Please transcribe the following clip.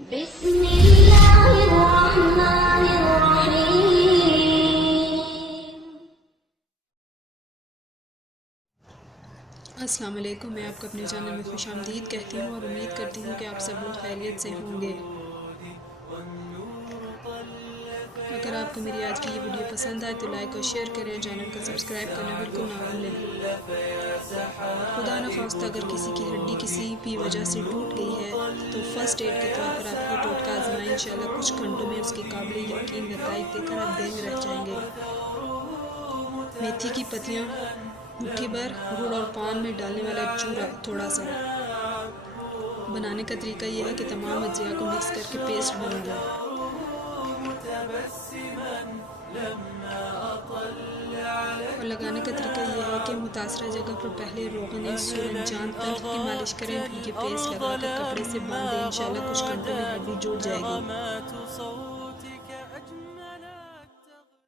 بسم اللہ الرحمن الرحیم۔ السلام علیکم، میں آپ کو اپنے چینل میں خوش آمدید کہتی ہوں اور امید کرتی ہوں کہ آپ سب لوگ خیریت سے ہوں گے۔ اگر آپ کو میری آج کی یہ ویڈیو پسند آئے تو لائک اور شیئر کریں، چینل کو سبسکرائب کرنا بالکل نہ بھولیں۔ خدا نخواستہ اگر کسی کی ہڈی کسی بھی وجہ سے ٹوٹ گئی ہے تو فرسٹ ایڈ کے طور پر آپ یہ ٹوٹکا آزمائیں، انشاءاللہ کچھ گھنٹوں میں اس کی قابل یقین نتائج دیکھ کر آپ دنگ رہ جائیں گے۔ میتھی کی پتیاں مٹھی بھر، گڑ اور پان میں ڈالنے والا چورا تھوڑا سا۔ بنانے کا طریقہ یہ ہے کہ تمام اجزاء کو مکس کر کے پیسٹ بنا لیں۔ اور لگانے کا طریقہ یہ ہے کہ متاثرہ جگہ پر پہلے روغن سورنجان تلخ کی مالش کریں، پھر یہ پیسٹ لگا کر کپڑے سے باندھ دیں، انشاءاللہ کچھ گھنٹوں میں ہڈی جڑ جائے گی۔